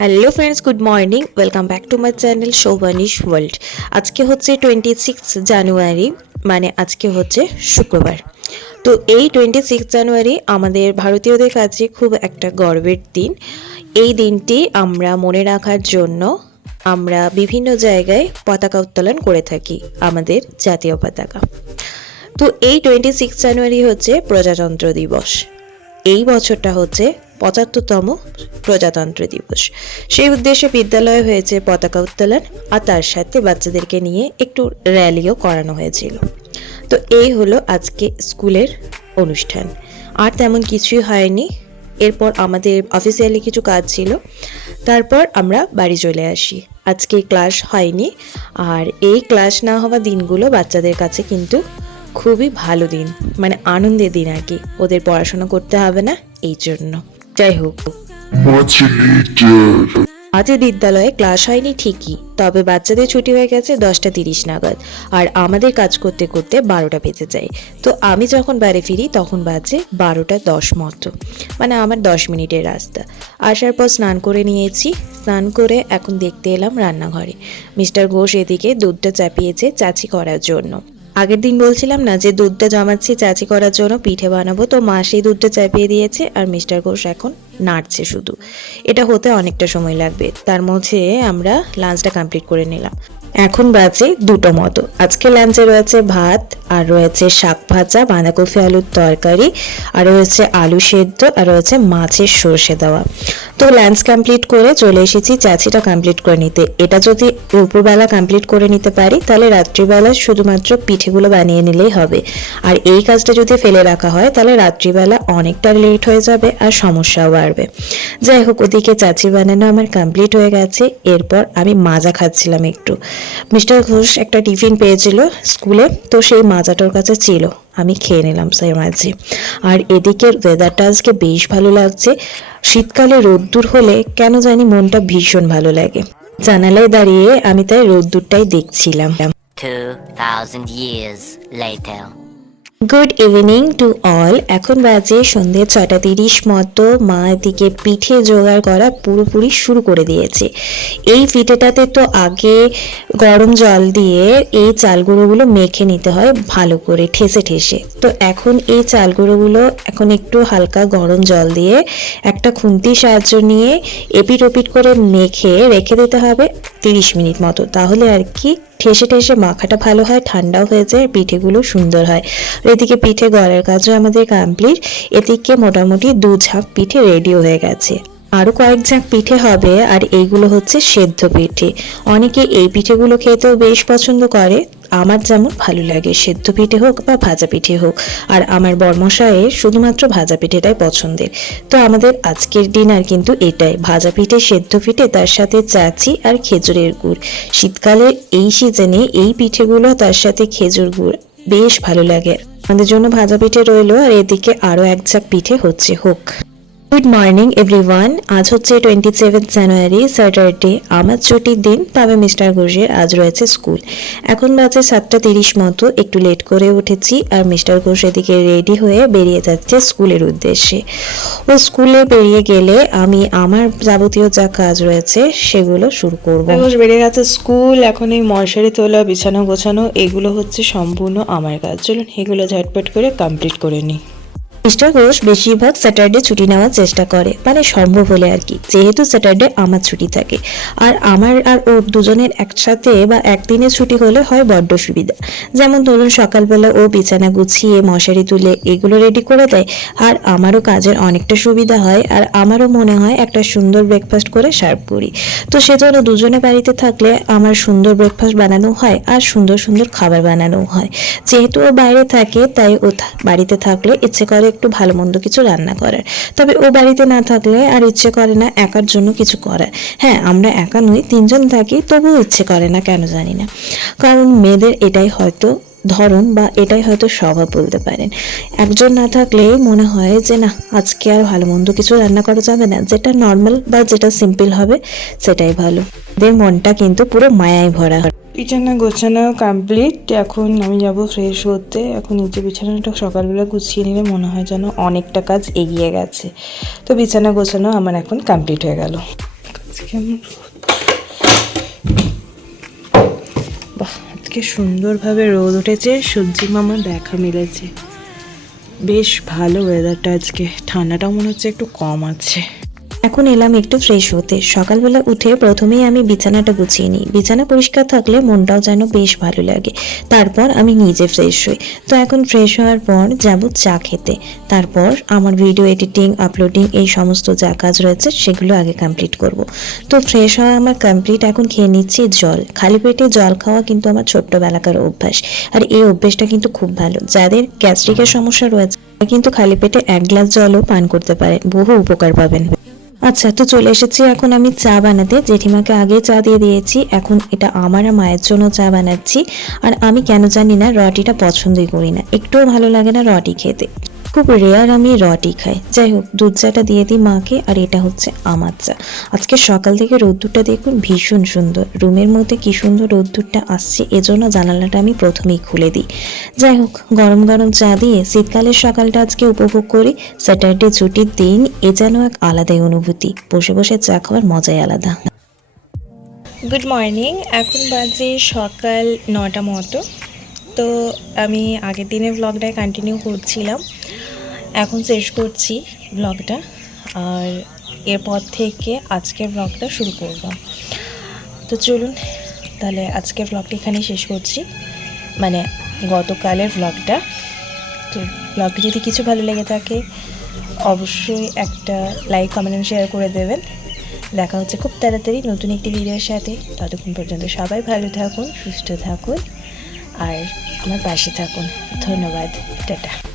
Hello friends good morning welcome back to my channel Shovanish world আজকে হচ্ছে twenty six January মানে আজকে হচ্ছে শুক্রবার। তো এই টোয়েন্টি সিক্স জানুয়ারি আমাদের ভারতীয়দের কাছে খুব একটা গর্বের দিন। এই দিনটি আমরা মনে রাখার জন্য আমরা বিভিন্ন জায়গায় পতাকা উত্তোলন করে থাকি, আমাদের জাতীয় পতাকা। তো এই টোয়েন্টি সিক্স জানুয়ারি হচ্ছে প্রজাতন্ত্র দিবস। এই বছরটা হচ্ছে পঁচাত্তরতম প্রজাতন্ত্র দিবস। সেই উদ্দেশ্যে বিদ্যালয়ে হয়েছে পতাকা উত্তোলন আর তার সাথে বাচ্চাদেরকে নিয়ে একটু র্যালিও করানো হয়েছিল। তো এই হলো আজকে স্কুলের অনুষ্ঠান। আর তেমন কিছুই হয়নি। এরপর আমাদের অফিসিয়ালি কিছু কাজ ছিল। তারপর আমরা বাড়ি চলে আসি। আজকে ক্লাস হয়নি। আর এই ক্লাস না হওয়া দিনগুলো বাচ্চাদের কাছে কিন্তু খুবই ভালো দিন। মানে আনন্দের দিন আর কি। ওদের পড়াশোনা করতে হবে না, এই জন্য। যাই হোক Much later. আজ বিদ্যালয়ে ক্লাস হয়নি ঠিকই তবে বাচ্চাদের ছুটি হয়ে গেছে দশটা তিরিশ নাগাদ আর আমাদের কাজ করতে করতে বারোটা বেজে যায়। তো আমি যখন বাড়ি ফিরি তখন বাজে বারোটা দশ মতো মানে আমার দশ মিনিটের রাস্তা। আসার পর স্নান করে নিয়েছি স্নান করে এখন দেখতে এলাম রান্নাঘরে। মিস্টার ঘোষ এদিকে দুধটা চাপিয়েছে চাচি করার জন্য। আগের দিন বলছিলাম না যে দুধটা জমাচ্ছি চাচি করার জন্য পিঠে বানাবো, তো মা সেই দুধটা চাপিয়ে দিয়েছে আর মিস্টার ঘোষ এখন নাড়ছে শুধু। এটা হতে অনেকটা সময় লাগবে, তার মধ্যে আমরা লাঞ্চটা কমপ্লিট করে নিলাম। এখন বাজে দুটো মতো। আজকে লাঞ্চে রয়েছে ভাত, আর রয়েছে শাক ভাজা, বাঁধাকপি আলুর তরকারি, আর রয়েছে আলু সেদ্ধ, আর রয়েছে মাছের সর্ষে দেওয়া। তো লাঞ্চ কমপ্লিট করে চলে এসেছি চাচিটা কমপ্লিট করে নিতে। এটা যদি দুপুরবেলা কমপ্লিট করে নিতে পারি, তাহলে রাত্রিবেলা শুধুমাত্র পিঠেগুলো বানিয়ে নিলেই হবে। আর এই কাজটা যদি ফেলে রাখা হয়, তাহলে রাত্রিবেলা অনেকটা লেট হয়ে যাবে আর সমস্যাও বাড়বে। যাই হোক, ওদিকে চাচি বানানো আমার কমপ্লিট হয়ে গেছে। এরপর আমি মাজা খাচ্ছিলাম একটু। মিস্টার ঘোষ একটা টিফিন পেয়েছিল স্কুলে, তো সেই মাজাটার কাছে ছিল। আমি খেয়ে নিলাম সেই মাঝে আর এদিকে ওয়েদারটা আজকে বেশ ভালো লাগছে। শীতকালে রোদ্দুর হলে কেন জানি মনটা ভীষণ ভালো লাগে। জানালায় দাঁড়িয়ে আমি তাই রোদ্দুরটাই দেখছিলাম। 2,000 years later. Good evening to all এখন বাজে সন্ধে ছটা তিরিশ মতো। মা এদিকে পিঠে জোগাড় করা পুরোপুরি শুরু করে দিয়েছে। এই পিঠেটাতে তো আগে গরম জল দিয়ে এই চাল গুঁড়োগুলো মেখে নিতে হয় ভালো করে ঠেসে ঠেসে। তো এখন এই চাল গুঁড়োগুলো এখন একটু হালকা গরম জল দিয়ে একটা খুন্তির সাহায্য নিয়ে এপিট ওপিট করে মেখে রেখে দিতে হবে তিরিশ মিনিট মতো। তাহলে আর কি ঠেসে ঠেসে মাখাটা ভালো হয়, ঠান্ডাও হয়ে যায়, পিঠেগুলো সুন্দর হয়। আর এদিকে পিঠে গড়ের কাজও আমাদের কমপ্লিট এদিকে মোটামুটি দু ঝাঁক পিঠে রেডি হয়ে গেছে। আরও কয়েক ঝাঁক পিঠে হবে, আর এইগুলো হচ্ছে সেদ্ধ পিঠে। অনেকে এই পিঠেগুলো খেতেও বেশ পছন্দ করে। আমার যেমন ভালো লাগে, সেদ্ধ পিঠে হোক বা ভাজা পিঠে হোক। আর আমার বর্মশায়ের শুধুমাত্র ভাজা পিঠেটাই পছন্দের। তো আমাদের আজকের ডিনার কিন্তু এটাই। ভাজা পিঠে, সেদ্ধ পিঠে, তার সাথে চাচি আর খেজুরের গুড়। শীতকালে এই সিজনে এই পিঠেগুলো, তার সাথে খেজুর গুড় বেশ ভালো লাগে। আমাদের জন্য ভাজা পিঠে রইল, আর এদিকে আরও এক ঝাঁক পিঠে হচ্ছে হোক। গুড মর্নিং এভরিওয়ান আজ হচ্ছে টোয়েন্টি সেভেন জানুয়ারি স্যাটারডে আমার ছুটির দিন, তবে মিস্টার ঘোষের আজ রয়েছে স্কুল। এখন বাজে সাতটা তিরিশ মতো, একটু লেট করে উঠেছি আর মিস্টার ঘোষ এদিকে রেডি হয়ে বেরিয়ে যাচ্ছে স্কুলের উদ্দেশ্যে। ও স্কুলে বেরিয়ে গেলে আমি আমার যাবতীয় যা কাজ রয়েছে, সেগুলো শুরু করব। ঘোষ বেড়ে গেছে স্কুল, এখন এই মশারি তোলা, বিছানা গোছানো, এগুলো হচ্ছে সম্পূর্ণ আমার কাজ। চলুন এগুলো ঝটপট করে কমপ্লিট করে নিই। মিস্টার ঘোষ বেশিরভাগ স্যাটারডে ছুটি নেওয়ার চেষ্টা করে। মানে সম্ভব হলে আর কি। যেহেতু স্যাটারডে আমার ছুটি থাকে। আর আমার আর ওর দুজনের একসাথে বা একদিনের ছুটি হলে হয় বড্ড সুবিধা। যেমন ধরুন, সকালবেলা ও বিছানা গুছিয়ে মশারি তুলে এগুলো রেডি করে দেয়। আর আমারও কাজের অনেকটা সুবিধা হয়। আর আমারও মনে হয় একটা সুন্দর ব্রেকফাস্ট করে সার্ভ করি। তো সেজন্য দুজনে বাড়িতে থাকলে আমার সুন্দর ব্রেকফাস্ট বানানো হয় আর সুন্দর সুন্দর খাবার বানানো হয়। যেহেতু ও বাইরে থাকে, তাই ও বাড়িতে থাকলে ইচ্ছে করে একটু ভালো মন্দ কিছু রান্না করার তবে ও বাড়িতে না থাকলে আর ইচ্ছে করে না একার জন্য কিছু করার হ্যাঁ আমরা একা নই, তিনজন থাকি, তবুও ইচ্ছে করে না, কেন জানি না। কারণ মেয়েদের এটাই হয়তো ধরন বা এটাই হয়তো স্বভাব বলতে পারেন। একজন না থাকলে মনে হয় যে, না, আজকে আর ভালো মন্দ কিছু রান্না করা যাবে না। যেটা নর্মাল বা যেটা সিম্পল হবে, সেটাই ভালো। এদের মনটা কিন্তু পুরো মায়ায় ভরা বিছানা গোছানো কমপ্লিট এখন আমি যাব ফ্রেশ হতে। এখন নিচে বিছানাটা সকালবেলা গুছিয়ে নিলে মনে হয় যেন অনেকটা কাজ এগিয়ে গেছে। তো বিছানা গোছানো আমার এখন কমপ্লিট হয়ে গেল। আজকে সুন্দরভাবে রোদ উঠেছে। সবজি মামা দেখা মিলেছে। বেশ ভালো ওয়েদারটা আজকে। ঠান্ডাটাও মনে হচ্ছে একটু কম আছে। এখন এলাম একটু ফ্রেশ হতে। সকালবেলা উঠে প্রথমেই আমি বিছানাটা গুছিয়ে নিই। বিছানা পরিষ্কার থাকলে মনটাও যেন বেশ ভালো লাগে। তারপর আমি নিজে ফ্রেশ হই। তো এখন ফ্রেশ হওয়ার পর যাব চা খেতে। তারপর আমার ভিডিও এডিটিং আপলোডিং এই সমস্ত যা কাজ রয়েছে সেগুলো আগে কমপ্লিট করব। তো ফ্রেশ হওয়া আমার কমপ্লিট এখন খেয়ে নিচ্ছি জল। খালি পেটে জল খাওয়া কিন্তু আমার ছোট্টবেলাকার অভ্যাস। আর এই অভ্যেসটা কিন্তু খুব ভালো। যাদের গ্যাস্ট্রিকের সমস্যা রয়েছে কিন্তু খালি পেটে এক গ্লাস জলও পান করতে পারেন বহু উপকার পাবেন। আচ্ছা তো চলে এসেছি এখন আমি চা বানাতে। জেঠিমাকে আগে চা দিয়ে দিয়েছি, এখন এটা আমার আর মায়ের জন্য চা বানাচ্ছি। আর আমি কেন জানি না রটিটা পছন্দই করি না। একটুও ভালো লাগে না রটি খেতে। খুব রেয়ার আমি রটি খাই। যাই হোক, দুধ চাটা দিয়ে দিই মাকে, আর এটা হচ্ছে আমার চা। আজকে সকাল থেকে রোদ্দুরটা দেখুন ভীষণ সুন্দর। রুমের মধ্যে কি সুন্দর রোদ্দুরটা আসছে, এজন্য জানালাটা আমি প্রথমেই খুলে দিই। যাই হোক, গরম গরম চা দিয়ে শীতকালের সকালটা আজকে উপভোগ করি। স্যাটারডে ছুটির দিন, এ যেন এক আলাদাই অনুভূতি। বসে বসে চা খাওয়ার মজাই আলাদা। গুড মর্নিং এখন বাজে সকাল নটা মতো। তো আমি আগের দিনের ব্লগটাই কন্টিনিউ করছিলাম। এখন শেষ করছি ব্লগটা আর এরপর থেকে আজকের ব্লগটা শুরু করব। তো চলুন, তাহলে আজকের ব্লগটা এখানেই শেষ করছি। মানে গতকালের ব্লগটা। তো ব্লগটি যদি কিছু ভালো লেগে থাকে, অবশ্যই একটা লাইক, কমেন্ট শেয়ার করে দেবেন। দেখা হচ্ছে খুব তাড়াতাড়ি নতুন একটি ভিডিওর সাথে। ততক্ষণ পর্যন্ত সবাই ভালো থাকুন, সুস্থ থাকুন, আর আমার পাশে থাকুন। ধন্যবাদ। টাটা।